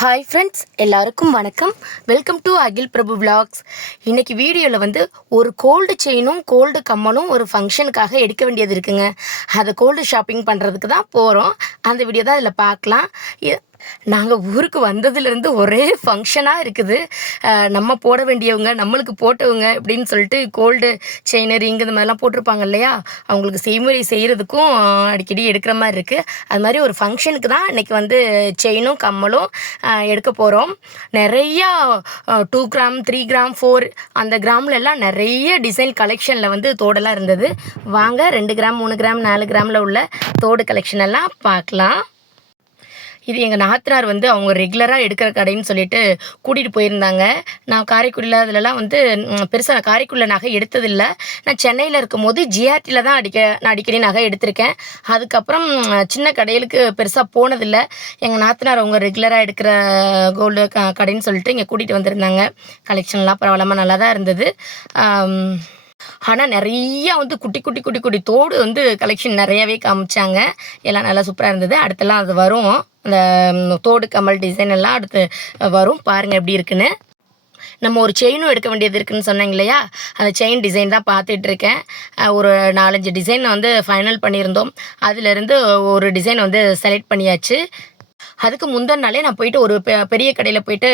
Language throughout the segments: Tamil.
ஹாய் ஃப்ரெண்ட்ஸ், எல்லாருக்கும் வணக்கம். Welcome to Akhil Prabhu vlogs. இன்றைக்கி வீடியோவில் வந்து ஒரு கோல்டு செயினும் கோல்டு கம்மலும் ஒரு ஃபங்க்ஷனுக்காக எடுக்க வேண்டியது இருக்குங்க. அதை கோல்டு ஷாப்பிங் பண்ணுறதுக்கு தான் போகிறோம். அந்த வீடியோ தான் இதில் பார்க்கலாம். நாங்கள் ஊருக்கு வந்ததுலேருந்து ஒரே ஃபங்க்ஷனாக இருக்குது. நம்ம போட வேண்டியவங்க, நம்மளுக்கு போட்டவங்க அப்படின்னு சொல்லிட்டு கோல்டு செயின் ரிங் இந்த மாதிரிலாம் போட்டிருப்பாங்க இல்லையா, அவங்களுக்கு செய்முறை செய்கிறதுக்கும் அடிக்கடி எடுக்கிற மாதிரி இருக்குது. அது மாதிரி ஒரு ஃபங்க்ஷனுக்கு தான் இன்றைக்கி வந்து செயினும் கம்மலும் எடுக்க போகிறோம். நிறையா 2 கிராம் 3 கிராம் 4 அந்த கிராமில் எல்லாம் நிறைய டிசைன் கலெக்ஷனில் வந்து தோடெல்லாம் இருந்தது. வாங்க 2 கிராம் 3 கிராம் 4 கிராமில் உள்ள தோடு கலெக்ஷன் எல்லாம் பார்க்கலாம். இது எங்கள் நாத்தனார் வந்து அவங்க ரெகுலராக எடுக்கிற கடைன்னு சொல்லிட்டு கூட்டிகிட்டு போயிருந்தாங்க. நான் காரைக்குடியில் அதிலலாம் வந்து பெருசாக நான் காரைக்குடியில் நகை எடுத்ததில்லை. நான் சென்னையில் இருக்கும் போது ஜிஆர்டியில் தான் நான் அடிக்கடி நகை எடுத்திருக்கேன். அதுக்கப்புறம் சின்ன கடைகளுக்கு பெருசாக போனதில்லை. எங்கள் நாத்தனார் அவங்க ரெகுலராக எடுக்கிற கோல்டு கடைன்னு சொல்லிட்டு இங்கே கூட்டிகிட்டு வந்திருந்தாங்க. கலெக்ஷன்லாம் பரவாயில்லாமல் நல்லா தான் இருந்தது. ஆனால் நிறையா வந்து குட்டி தோடு வந்து கலெக்ஷன் நிறையாவே காமிச்சாங்க. எல்லாம் நல்லா சூப்பராக இருந்தது. அடுத்தெல்லாம் அது வரும், அந்த தோடு கமல் டிசைன் எல்லாம் அடுத்து வரும். பாருங்கள் எப்படி இருக்குன்னு. நம்ம ஒரு செயினும் எடுக்க வேண்டியது இருக்குதுன்னு சொன்னாங்க இல்லையா, அந்த செயின் டிசைன் தான் பார்த்துட்ருக்கேன். ஒரு 4-5 டிசைன் வந்து ஃபைனல் பண்ணியிருந்தோம். அதிலேருந்து ஒரு டிசைன் வந்து செலக்ட் பண்ணியாச்சு. அதுக்கு முந்தின நாளே நான் போயிட்டு ஒரு பெரிய கடையில் போயிட்டு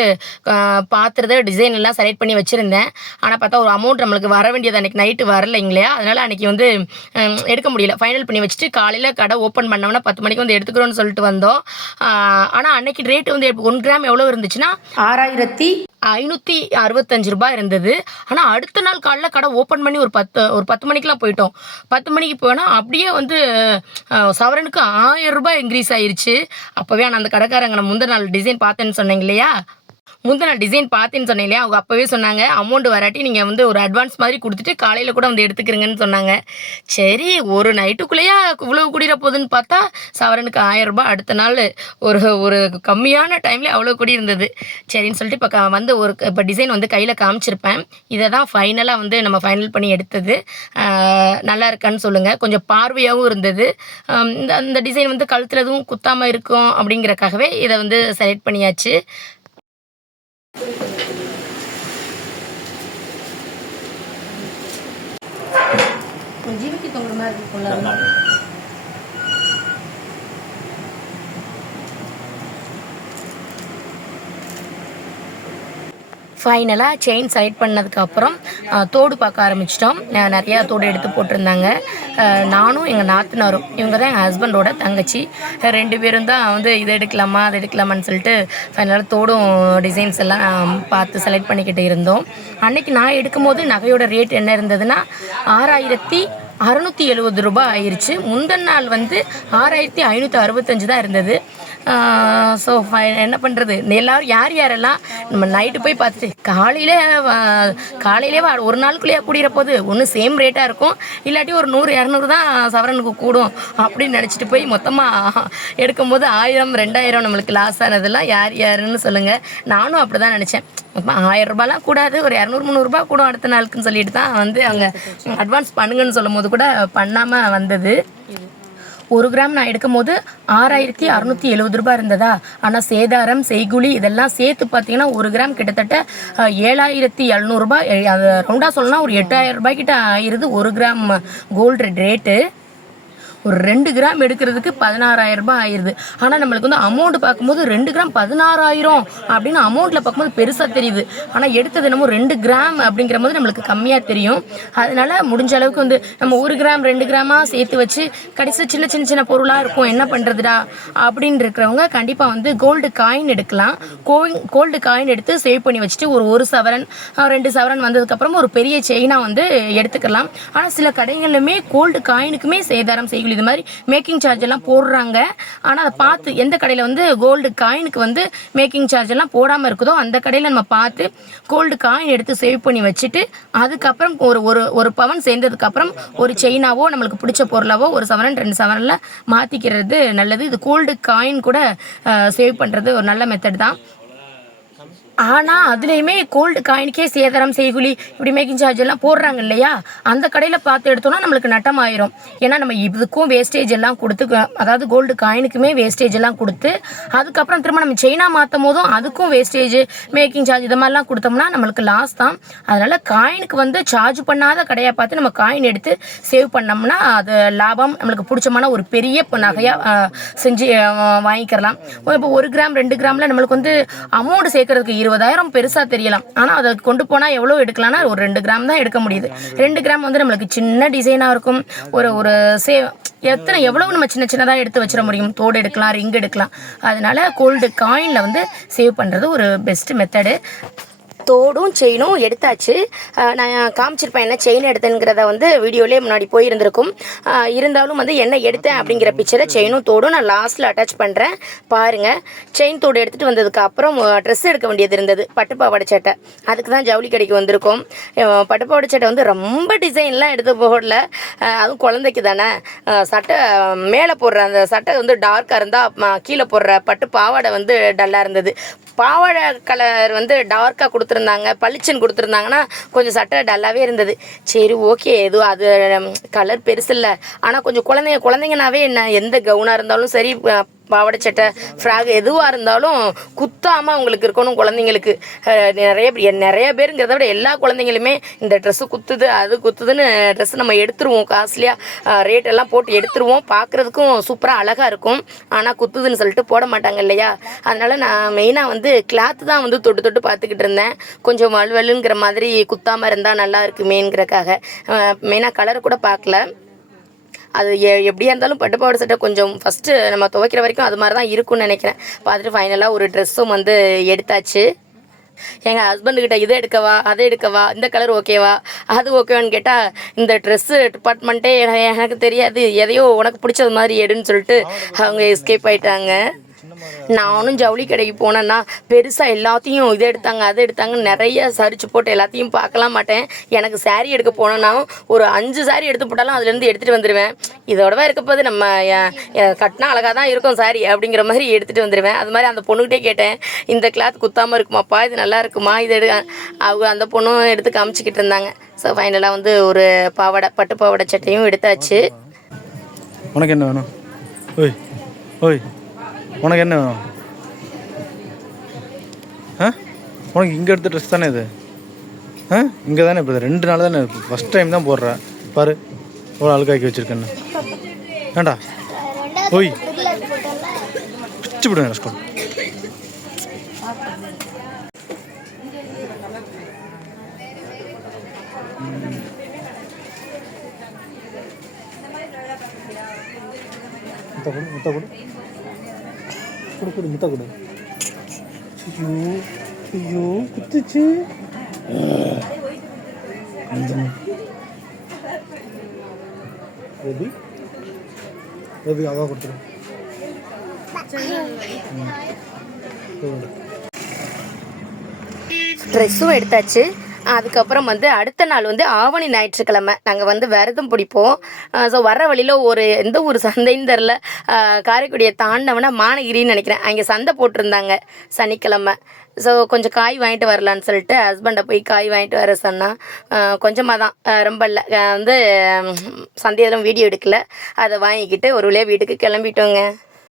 பார்த்துறது டிசைன் எல்லாம் செலக்ட் பண்ணி வச்சுருந்தேன். ஆனால் பார்த்தா ஒரு அமௌண்ட் நம்மளுக்கு வர வேண்டியது அன்றைக்கி நைட்டு வரலைங்களா, அதனால் அன்றைக்கி வந்து எடுக்க முடியல. ஃபைனல் பண்ணி வச்சுட்டு காலையில் கடை ஓப்பன் பண்ணோம்னா 10 மணிக்கு வந்து எடுத்துக்கிறோன்னு சொல்லிட்டு வந்தோம். ஆனால் அன்றைக்கி ரேட்டு வந்து 1 கிராம் எவ்வளோ இருந்துச்சுன்னா 6565 ரூபாய் இருந்தது. ஆனால் அடுத்த நாள் காலையில் கடை ஓப்பன் பண்ணி ஒரு 10 மணிக்கெலாம் போயிட்டோம். 10 மணிக்கு போனால் அப்படியே வந்து சவரனுக்கு 1000 ரூபாய் இன்க்ரீஸ் ஆயிடுச்சு. அப்போவே நான் அந்த கடைக்காரங்க நான் முந்தின நாள் டிசைன் பார்த்தேன்னு சொன்னேங்க இல்லையா, அவங்க அப்போவே சொன்னாங்க, அமௌண்ட் வராட்டி நீங்கள் வந்து ஒரு அட்வான்ஸ் மாதிரி கொடுத்துட்டு காலையில் கூட வந்து எடுத்துக்கிறீங்கன்னு சொன்னாங்க. சரி, ஒரு நைட்டுக்குள்ளேயே இவ்வளோ கூடிற போகுதுன்னு பார்த்தா சவரனுக்கு 1000 ரூபாய் அடுத்த நாள் ஒரு கம்மியான டைமில் அவ்வளோ கூடி இருந்தது. சரின்னு சொல்லிட்டு இப்போ டிசைன் வந்து கையில் காமிச்சிருப்பேன். இதை தான் ஃபைனலாக வந்து நம்ம ஃபைனல் பண்ணி எடுத்தது. நல்லா இருக்கான்னு சொல்லுங்கள். கொஞ்சம் பார்வையாகவும் இருந்தது. இந்த டிசைன் வந்து கழுத்தில் எதுவும் குத்தாமல் இருக்கும் அப்படிங்கிறக்காகவே இதை வந்து செலக்ட் பண்ணியாச்சு. ஜிமிக்கி தொங்குற மாதிரி இருக்கும்ல. ஃபைனலாக செயின் செலக்ட் பண்ணதுக்கப்புறம் தோடு பார்க்க ஆரம்பிச்சிட்டோம். நிறையா தோடு எடுத்து போட்டிருந்தாங்க. நானும் எங்கள் நாத்தனாரும், இவங்க தான் எங்கள் ஹஸ்பண்டோட தங்கச்சி, 2 பேரும் தான் வந்து இதை எடுக்கலாமா அதை எடுக்கலாமான்னு சொல்லிட்டு ஃபைனலாக தோடும் டிசைன்ஸ் எல்லாம் பார்த்து செலக்ட் பண்ணிக்கிட்டு இருந்தோம். அன்றைக்கி நான் எடுக்கும்போது நகையோட ரேட் என்ன இருந்ததுன்னா 6670 ரூபாய் ஆயிடுச்சு. முந்தின நாள் வந்து 6565 தான் இருந்தது. ஸோ என்ன பண்ணுறது, எல்லோரும் யாரெல்லாம் நம்ம நைட்டு போய் பார்த்துட்டு காலையிலே ஒரு நாளுக்குள்ளேயே கூடிற போது ஒன்று சேம் ரேட்டாக இருக்கும், இல்லாட்டி ஒரு 100-200 தான் சவரனுக்கு கூடும் அப்படின்னு நினச்சிட்டு போய் மொத்தமாக எடுக்கும்போது 1000-2000 நம்மளுக்கு லாஸ் ஆனதெல்லாம் யாருன்னு சொல்லுங்கள். நானும் அப்படி தான் நினச்சேன். 1000 ரூபாய்லாம் கூடாது, ஒரு 200-300 ரூபாய் கூடும் அடுத்த நாளுக்குன்னு சொல்லிட்டு தான் வந்து அவங்க அட்வான்ஸ் பண்ணுங்கன்னு சொல்லும் போது கூட பண்ணாமல் வந்தது. 1 கிராம் நான் எடுக்கும் போது 6670 ரூபாய் இருந்ததா. ஆனால் சேதாரம் செய்குலி இதெல்லாம் சேர்த்து பார்த்தீங்கன்னா 1 கிராம் கிட்டத்தட்ட 7700 ரூபாய். அது ரவுண்டாக சொல்லணும்னா ஒரு 8000 ரூபாய்க்கிட்ட ஆயிடுது 1 கிராம் கோல்டு ரேட்டு. ஒரு 2 கிராம் எடுக்கிறதுக்கு 16000 ரூபாய் ஆயிடுது. ஆனால் நம்மளுக்கு வந்து அமௌண்ட் பார்க்கும்போது 2 கிராம் 16000 அப்படின்னு அமௌண்ட்டில் பார்க்கும்போது பெருசாக தெரியுது. ஆனால் எடுத்தது என்னமோ 2 கிராம் அப்படிங்கிற போது நம்மளுக்கு கம்மியாக தெரியும். அதனால் முடிஞ்ச அளவுக்கு வந்து நம்ம 1 கிராம் 2 கிராமாக சேர்த்து வச்சு கடைசியில் சின்ன பொருளாக இருக்கும், என்ன பண்ணுறதுடா அப்படின்னு இருக்கிறவங்க கண்டிப்பாக வந்து கோல்டு காயின் எடுக்கலாம். கோல்டு காயின் எடுத்து சேவ் பண்ணி வச்சுட்டு ஒரு சவரன் 2 சவரன் வந்ததுக்கப்புறம் ஒரு பெரிய செயினாக வந்து எடுத்துக்கலாம். ஆனால் சில கடைகளிலுமே கோல்டு காயினுக்குமே சேதாரம் செய்யலாம், இது மாதிரி மேக்கிங் சார்ஜ் எல்லாம் போடுறாங்க. ஆனால் அதை பார்த்து எந்த கடையில் வந்து கோல்டு காயினுக்கு வந்து மேக்கிங் சார்ஜ் எல்லாம் போடாமல் இருக்குதோ அந்த கடையில் நம்ம பார்த்து கோல்டு காயின் எடுத்து சேவ் பண்ணி வச்சுட்டு அதுக்கப்புறம் ஒரு பவன் சேர்ந்ததுக்கப்புறம் ஒரு செயினாவோ நம்மளுக்கு பிடிச்ச பொருளாவோ 1 சவரன் 2 சவரனில் மாற்றிக்கிறது நல்லது. இது கோல்டு காயின் கூட சேவ் பண்ணுறது ஒரு நல்ல மெத்தட் தான். ஆனால் அதுலேயுமே கோல்டு காயினுக்கே சேதாரம் செய்குலி இப்படி மேக்கிங் சார்ஜ் எல்லாம் போடுறாங்க இல்லையா, அந்த கடையில் பார்த்து எடுத்தோம்னா நம்மளுக்கு நட்டம் ஆயிரும். ஏன்னா நம்ம இதுக்கும் வேஸ்டேஜ் எல்லாம் கொடுத்து, அதாவது கோல்டு காயினுக்குமே வேஸ்டேஜ் எல்லாம் கொடுத்து, அதுக்கப்புறம் திரும்ப நம்ம செயினாக மாற்றும் போதும் அதுக்கும் வேஸ்டேஜ் மேக்கிங் சார்ஜ் இது மாதிரிலாம் கொடுத்தோம்னா நம்மளுக்கு லாஸ் தான். அதனால் காயினுக்கு வந்து சார்ஜ் பண்ணாத கடையாக பார்த்து நம்ம காயின் எடுத்து சேவ் பண்ணோம்னா அது லாபம். நம்மளுக்கு பிடிச்சமான ஒரு பெரிய நகையாக செஞ்சு வாங்கிக்கிறலாம். இப்போ 1 கிராம் 2 கிராமில் நம்மளுக்கு வந்து அமௌண்ட் சேர்க்கறதுக்கு 20,000 பெருசாக தெரியலாம். ஆனால் அதை கொண்டு போனால் எவ்வளோ எடுக்கலாம்னா ஒரு 2 கிராம் தான் எடுக்க முடியுது. 2 கிராம் வந்து நம்மளுக்கு சின்ன டிசைனாக இருக்கும். ஒரு ஒரு எவ்வளவு நம்ம சின்ன சின்னதாக எடுத்து வச்சிட முடியும். தோடு எடுக்கலாம், ரிங் எடுக்கலாம். அதனால கோல்டு காயினில் வந்து சேவ் பண்ணுறது ஒரு பெஸ்ட் மெத்தடு. தோடும் செயினும் எடுத்தாச்சு. நான் காமிச்சிருப்பேன் என்ன செயின் எடுத்தேங்கிறத வந்து வீடியோலேயே முன்னாடி போயிருந்திருக்கும். இருந்தாலும் வந்து என்ன எடுத்தேன் அப்படிங்கிற பிக்சரை செயினும் தோடும் நான் லாஸ்ட்டில் அட்டாச் பண்ணுறேன் பாருங்கள். செயின் தோடு எடுத்துகிட்டு வந்ததுக்கு அப்புறம் ட்ரெஸ் எடுக்க வேண்டியது இருந்தது, பட்டுப்பாவாடை சட்டை. அதுக்கு தான் ஜவுளி கடைக்கு வந்திருக்கோம். பட்டுப்பாவாடை சட்டை வந்து ரொம்ப டிசைன்லாம் எடுத்து போடல, அதுவும் குழந்தைக்கு தானே. சட்டை மேலே போடுற அந்த சட்டை வந்து டார்க்காக இருந்தால் கீழே போடுற பட்டு பாவாடை வந்து டல்லாக இருந்தது. பாவாடை கலர் வந்து டார்க்காக கொடுத்துருந்தாங்க, பளிச்சுன்னு கொடுத்துருந்தாங்கன்னா கொஞ்சம் சட்டை டல்லாகவே இருந்தது. சரி ஓகே, எதுவும் அது கலர் பெருசு இல்லை, ஆனால் கொஞ்சம் குழந்தைங்கனாவே என்ன எந்த கவுனாக இருந்தாலும் சரி, பாவாடை சட்டை ஃப்ராக் எதுவாக இருந்தாலும் குத்தாமல் அவங்களுக்கு இருக்கணும் குழந்தைங்களுக்கு. நிறைய பேருங்கிறத விட எல்லா குழந்தைங்களுமே இந்த ட்ரெஸ்ஸு குத்துது அது குத்துதுன்னு ட்ரெஸ்ஸு நம்ம எடுத்துருவோம், காஸ்ட்லியாக ரேட்டெல்லாம் போட்டு எடுத்துருவோம். பார்க்குறதுக்கும் சூப்பராக அழகாக இருக்கும், ஆனால் குத்துதுன்னு சொல்லிட்டு போட மாட்டாங்க இல்லையா. அதனால் நான் மெயினாக வந்து கிளாத்து தான் வந்து தொட்டு தொட்டு பார்த்துக்கிட்டு இருந்தேன். கொஞ்சம் வலுவலுங்கிற மாதிரி குத்தாமல் இருந்தால் நல்லா இருக்குமேங்கிறக்காக. மெயினாக கலர் கூட பார்க்கல. அது எப்படியா இருந்தாலும் பட்டுப்பாவாடை சட்டை கொஞ்சம் ஃபஸ்ட்டு நம்ம துவைக்கிற வரைக்கும் அது மாதிரி தான் இருக்கும்னு நினைக்கிறேன். பார்த்துட்டு ஃபைனலாக ஒரு ட்ரெஸ்ஸும் வந்து எடுத்தாச்சு. எங்கள் ஹஸ்பண்டுக்கிட்ட இதை எடுக்கவா அதை எடுக்கவா, இந்த கலர் ஓகேவா அது ஓகேவான்னு கேட்டால் இந்த ட்ரெஸ்ஸு டிபார்ட்மெண்ட்டே எனக்கு தெரியாது, எதையோ உனக்கு பிடிச்சது மாதிரி எடுன்னு சொல்லிட்டு அவங்க எஸ்கேப் ஆகிட்டாங்க. நானும் ஜவுளி கடைக்கு போனேன்னா பெருசாக எல்லாத்தையும் இதை எடுத்தாங்க அதை எடுத்தாங்க நிறைய சரிச்சு போட்டு எல்லாத்தையும் பார்க்கலாம் மாட்டேன். எனக்கு சாரீ எடுக்க போனோன்னா ஒரு 5 சாரீ எடுத்து போட்டாலும் அதுலேருந்து எடுத்துகிட்டு வந்துடுவேன். இதோடவா இருக்க போது நம்ம கட்டினா அழகாக தான் இருக்கும் சாரீ அப்படிங்கிற மாதிரி எடுத்துகிட்டு வந்துடுவேன். அது மாதிரி அந்த பொண்ணுக்கிட்டே கேட்டேன், இந்த கிளாத் குத்தாமல் இருக்குமாப்பா, இது நல்லா இருக்குமா, இது அவங்க அந்த பொண்ணும் எடுத்து காமிச்சிக்கிட்டு இருந்தாங்க. ஸோ ஃபைனலாக வந்து ஒரு பட்டு பாவாடை சட்டையும் எடுத்தாச்சு. உனக்கு என்ன வேணும்? ஓய் ஓய் உனக்கு என்ன வேணும்? உனக்கு இங்கே எடுத்த ட்ரெஸ் தானே இது? இங்கே தானே இப்போ 2 நாள் தானே, ஃபஸ்ட் டைம் தான் போடுறேன் பாரு, எவ்வளோ அழுக்காக்கி வச்சுருக்கேன்னு. ஏண்டா ஓய் பிச்சு விடுவேன் ரஸ்கோல். முட்டை கொடு முட்டை கொடு. ஐயோ ஐயோ குத்துச்சு. பேபி பேபி அவா கொடுத்துரு. ட்ரெஸ்ஸும் எடுத்தாச்சு. அதுக்கப்புறம் வந்து அடுத்த நாள் வந்து ஆவணி ஞாயிற்றுக்கிழமை நாங்கள் வந்து விரதம் பிடிப்போம். ஸோ வர்ற வழியில் எந்த ஒரு சந்தைன்னு தெரில, காரைக்குடியை தாண்டவனா மானகிரின்னு நினைக்கிறேன், அங்கே சந்தை போட்டிருந்தாங்க சனிக்கிழமை. ஸோ கொஞ்சம் காய் வாங்கிட்டு வரலான்னு சொல்லிட்டு ஹஸ்பண்டை போய் காய் வாங்கிட்டு வர சொன்னால், கொஞ்சமாக தான், ரொம்ப இல்லை, வந்து சந்தையெல்லாம் வீடியோ எடுக்கல, அதை வாங்கிக்கிட்டு ஒரு வழியாக வீட்டுக்கு கிளம்பிட்டோங்க.